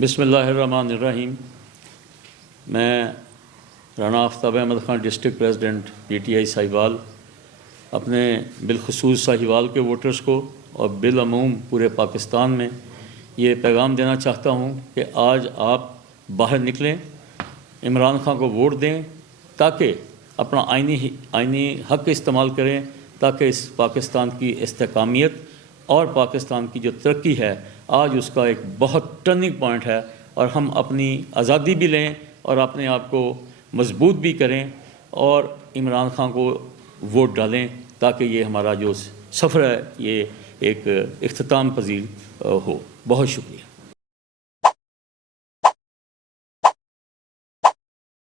بسم اللہ الرحمن الرحیم۔ میں Rana Aftab Ahmed Khan district president PTI ٹی آئی ساہیوال اپنے بالخصوص ساہیوال کے ووٹرز کو اور بالعموم پورے پاکستان میں یہ پیغام دینا چاہتا ہوں کہ آج آپ باہر نکلیں، عمران خان کو ووٹ دیں تاکہ اپنا آئینی حق استعمال کریں، تاکہ اس پاکستان کی استحکامیت اور پاکستان کی جو ترقی ہے آج اس کا ایک بہت ٹرننگ پوائنٹ ہے، اور ہم اپنی آزادی بھی لیں اور اپنے آپ کو مضبوط بھی کریں اور عمران خان کو ووٹ ڈالیں تاکہ یہ ہمارا جو سفر ہے یہ ایک اختتام پذیر ہو۔ بہت شکریہ۔